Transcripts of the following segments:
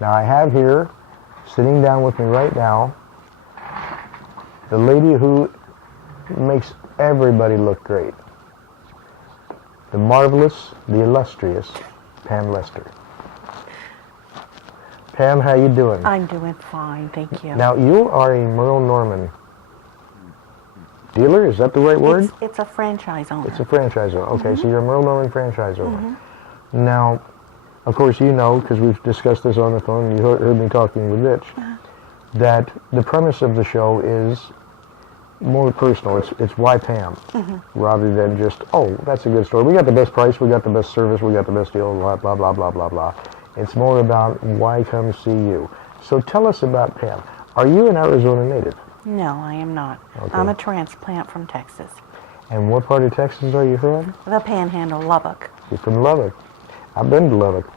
Now I have here, sitting down with me right now, the lady who makes everybody look great. The marvelous, the illustrious Pam Lester. Pam, how you doing? I'm doing fine, thank you. Now, you are a Merle Norman dealer, is that the right word? It's a franchise owner. It's a franchise owner. Okay, so you're a Merle Norman franchise owner. Now, of course you know, because we've discussed this on the phone, you heard me talking with Rich, that the premise of the show is more personal. It's why Pam, rather than just, oh, that's a good store. We got the best price, we got the best service, we got the best deal, blah, blah, blah, blah, blah, blah. It's more about why come see you. So tell us about Pam. Are you an Arizona native? No, I am not. Okay. I'm a transplant from Texas. And what part of Texas are you from? The Panhandle, Lubbock. You're from Lubbock. I've been to Lubbock.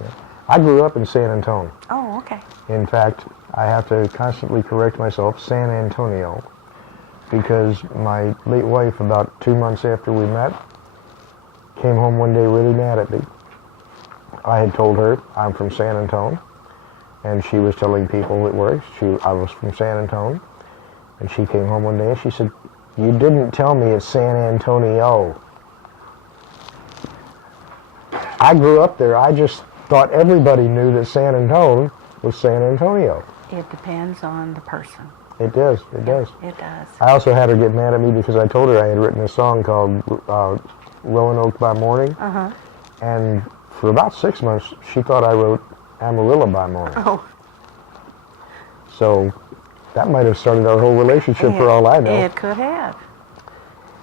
Yeah. I grew up in San Antonio. Oh, okay. In fact, I have to constantly correct myself, San Antonio, because my late wife, about 2 months after we met, came home one day really mad at me. I had told her I'm from San Antonio, and she was telling people at work I was from San Antonio, and she came home one day and she said, "You didn't tell me it's San Antonio." I grew up there. I just thought everybody knew that San Antonio was San Antonio. It depends on the person. It does. It does. It does. I also had her get mad at me because I told her I had written a song called Roanoke by Morning. And for about 6 months, she thought I wrote Amarillo by Morning. Oh. So that might have started our whole relationship for all I know. It could have.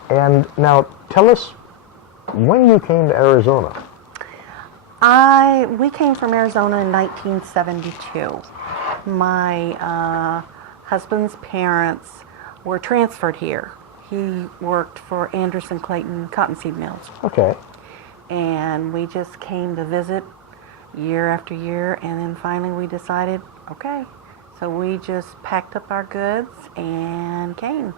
And now, tell us when you came to Arizona. We came from Arizona in 1972. My husband's parents were transferred here. He worked for Anderson Clayton Cottonseed Mills. Okay. And we just came to visit year after year, and then finally we decided, okay. So we just packed up our goods and came.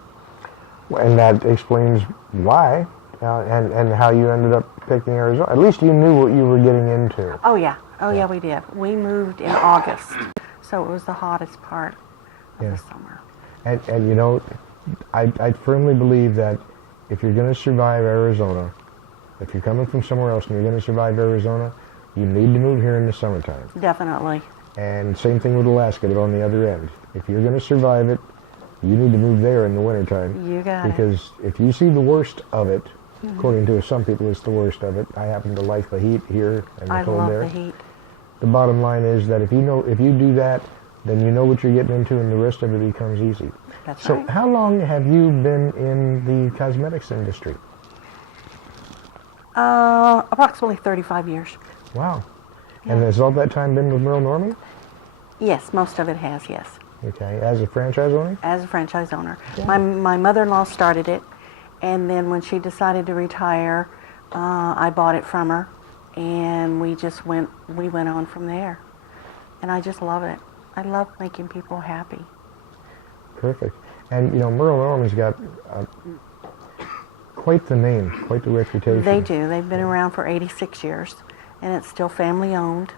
And that explains why and how you ended up picking Arizona. At least you knew what you were getting into. Oh, yeah. Oh, yeah, we did. We moved in August, so it was the hottest part of the summer. And you know, I firmly believe that if you're going to survive Arizona, if you're coming from somewhere else and you're going to survive Arizona, you need to move here in the summertime. Definitely. And same thing with Alaska, but on the other end. If you're going to survive it, you need to move there in the wintertime. You got it. Because if you see the worst of it, according to some people it's the worst of it. I happen to like the heat here and the cold there. I love the heat. The bottom line is that if you do that, then you know what you're getting into and the rest of it becomes easy. That's so right. How long have you been in the cosmetics industry? Approximately 35 years. Wow. Yeah. And has all that time been with Merle Norman? Yes, most of it has, yes. Okay. As a franchise owner? As a franchise owner. Yeah. My mother-in-law started it, and then when she decided to retire, I bought it from her, and we went on from there. And I just love it. I love making people happy. Perfect. And, you know, Merle Norman's got quite the name, quite the reputation. They do. They've been around for 86 years, and it's still family-owned,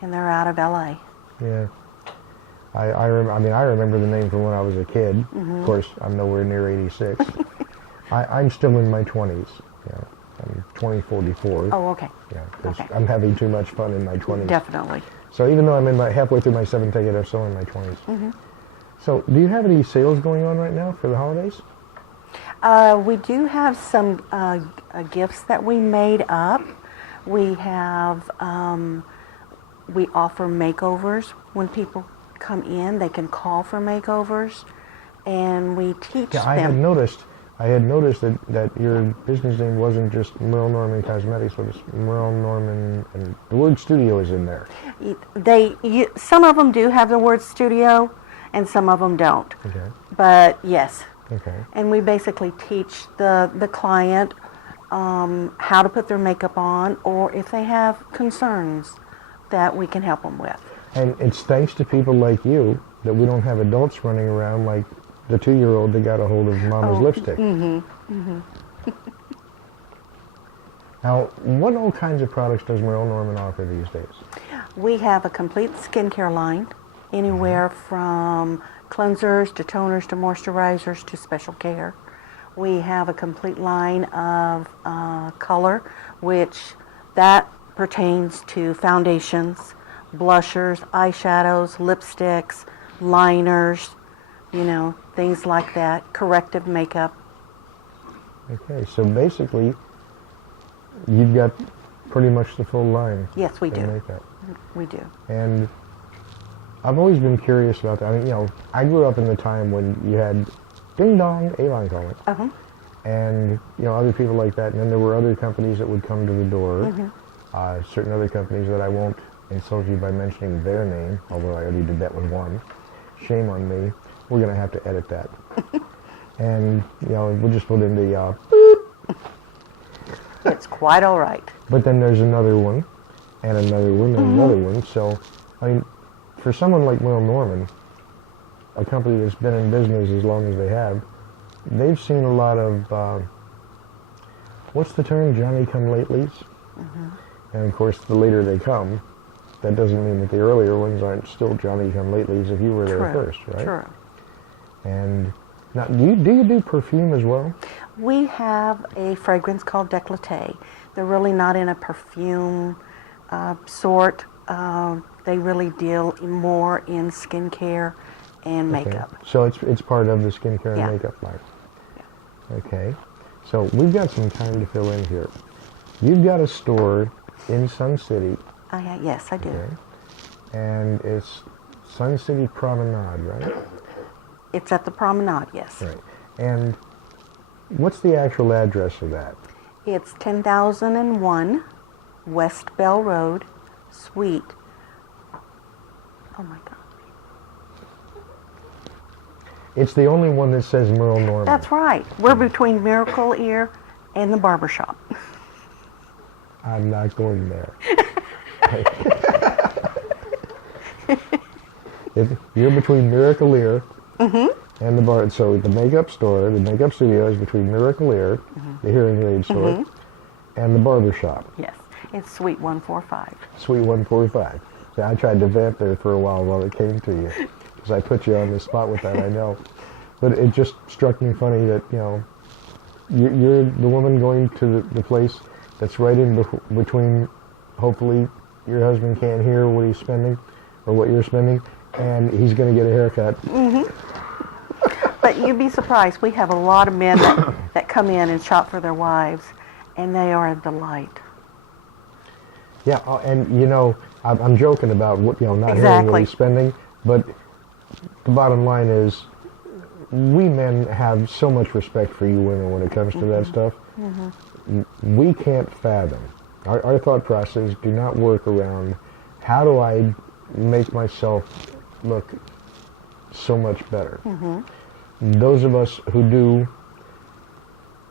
and they're out of L.A. Yeah. I remember the name from when I was a kid. Of course, I'm nowhere near 86. I'm still in my 20s. You know, I'm 44. Oh, okay. Yeah, because I'm having too much fun in my 20s. Definitely. So even though I'm halfway through my 7th decade, I'm still in my 20s. So do you have any sales going on right now for the holidays? We do have some gifts that we made up. We have, we offer makeovers. When people come in, they can call for makeovers, and we teach them. I had noticed that your business name wasn't just Merle Norman Cosmetics, but it's Merle Norman, and the word studio is in there. Some of them do have the word studio, and some of them don't. Okay. But yes. Okay. And we basically teach the client how to put their makeup on, or if they have concerns that we can help them with. And it's thanks to people like you that we don't have adults running around like the 2-year-old that got a hold of Mama's lipstick. Now, what all kinds of products does Merle Norman offer these days? We have a complete skincare line, anywhere from cleansers to toners to moisturizers to special care. We have a complete line of color, which that pertains to foundations, blushers, eyeshadows, lipsticks, liners, things like that, corrective makeup. Okay, so basically, you've got pretty much the full line. Yes, we do. Makeup. We do. And I've always been curious about that. I mean, I grew up in the time when you had Ding Dong, Avon calling, and other people like that. And then there were other companies that would come to the door. Certain other companies that I won't insult you by mentioning their name, although I already did that with one. Shame on me. We're gonna have to edit that. And we'll just put in the beep. It's quite all right. But then there's another one, and another one, and another one. So, I mean, for someone like Merle Norman, a company that's been in business as long as they have, they've seen a lot of, what's the term, Johnny-come-latelys? And of course, the later they come, that doesn't mean that the earlier ones aren't still Johnny-come-latelys if you were there first, right? True. And now, do you do perfume as well? We have a fragrance called Décolleté. They're really not in a perfume sort. They really deal more in skincare and makeup. Okay. So it's part of the skincare and makeup line. Yeah. Okay. So we've got some time to fill in here. You've got a store in Sun City. Yes, I do. Okay. And it's Sun City Promenade, right? It's at the Promenade, yes. Right. And what's the actual address of that? It's 10,001 West Bell Road, Suite. Oh my God. It's the only one that says Merle Norman. That's right. We're between Miracle Ear and the barbershop. I'm not going there. You're between Miracle Ear and the bar. So the makeup store, the makeup studio is between Miracle Ear, the hearing aid store, and the barbershop. Yes. It's Suite 145. Suite 145. See, I tried to vamp there for a while it came to you. Because I put you on the spot with that, I know. But it just struck me funny that, you're the woman going to the place that's right in between, hopefully your husband can't hear what he's spending or what you're spending, and he's going to get a haircut. But you'd be surprised. We have a lot of men that come in and shop for their wives, and they are a delight. Yeah, and I'm joking about what not hearing what he's spending, but the bottom line is, we men have so much respect for you women when it comes to that stuff. We can't fathom. Our thought process do not work around how do I make myself look so much better. Those of us who do,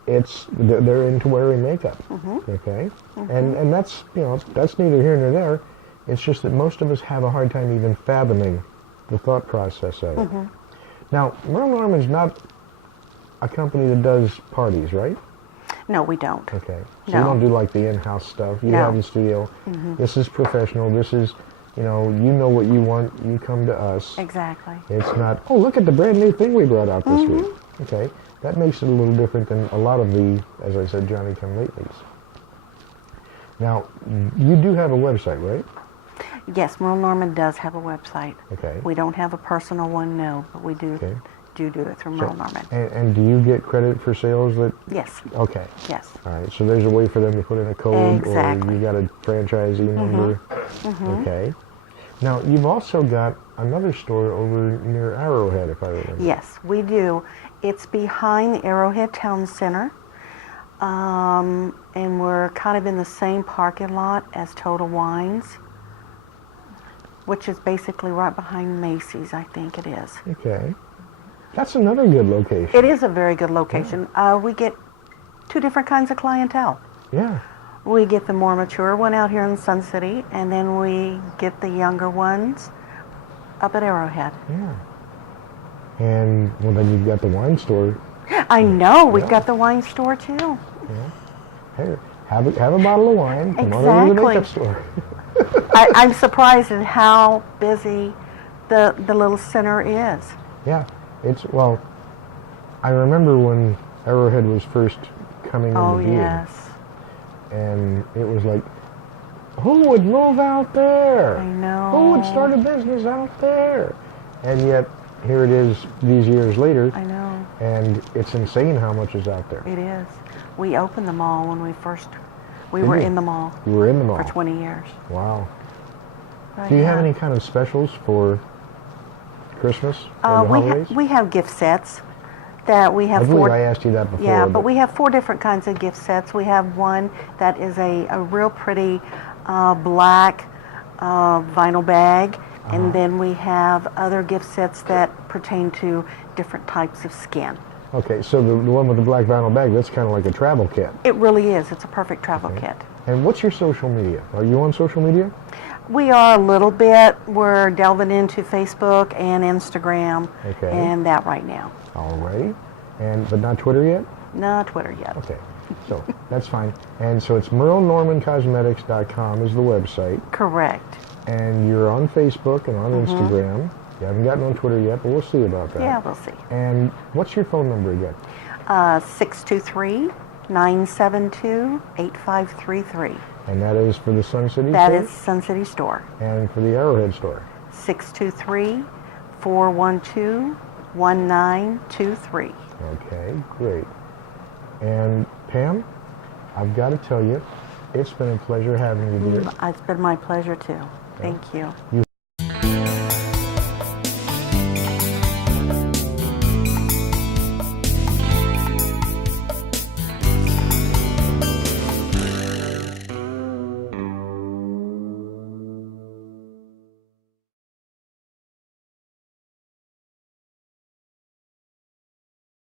they're into wearing makeup, okay? And that's, that's neither here nor there. It's just that most of us have a hard time even fathoming the thought process of it. Now, Merle Norman's not a company that does parties, right? No, we don't. Okay. So you don't do like the in-house stuff. You have in the studio. This is professional. This is, you know what you want. You come to us. Exactly. It's not, oh, look at the brand new thing we brought out this week. Okay. That makes it a little different than a lot of the, as I said, Johnny-come-latelys. Now, you do have a website, right? Yes, Merle Norman does have a website. Okay. We don't have a personal one, no, but we do do it through Merle Norman. And do you get credit for sales that? Yes. Okay. Yes. All right. So there's a way for them to put in a code, or you got a franchisee number. Okay. Now you've also got another store over near Arrowhead, if I remember. Yes, we do. It's behind the Arrowhead Town Center, and we're kind of in the same parking lot as Total Wines, which is basically right behind Macy's, I think it is. Okay. That's another good location. It is a very good location. We get two different kinds of clientele. Yeah. We get the more mature one out here in Sun City, and then we get the younger ones up at Arrowhead. Yeah. And, well, then you've got the wine store. I know. We've got the wine store, too. Yeah. Hey, Have a bottle of wine. Come on over to the makeup Exactly. store. I'm surprised at how busy the little center is. Yeah, well, I remember when Arrowhead was first coming Oh, into being, yes. and it was like, who would move out there? I know. Who would start a business out there? And yet, here it is these years later, I know. and it's insane how much is out there. It is. We opened the mall when we Did were you? in the mall You were in the mall. for 20 years. Wow. But Do you have yeah. any kind of specials for Christmas or the holidays? We have gift sets that we have I believe four. I asked you that before. Yeah, but we have 4 different kinds of gift sets. We have one that is a real pretty black vinyl bag, and then we have other gift sets that pertain to different types of skin. Okay, so the one with the black vinyl bag, that's kind of like a travel kit. It really is. It's a perfect travel kit. And what's your social media? Are you on social media? We are a little bit. We're delving into Facebook and Instagram Okay. and that right now. Alrighty. But not Twitter yet? No Twitter yet. Okay. So that's fine. And so it's merlenormancosmetics.com is the website. Correct. And you're on Facebook and on Instagram. You haven't gotten on Twitter yet, but we'll see about that. Yeah, we'll see. And what's your phone number again? 623-972-8533. And that is for the Sun City That store? is Sun City Store. And for the Arrowhead store? 623-412-1923. Okay, great. And Pam, I've got to tell you, it's been a pleasure having you here. It's been my pleasure too. Thank you.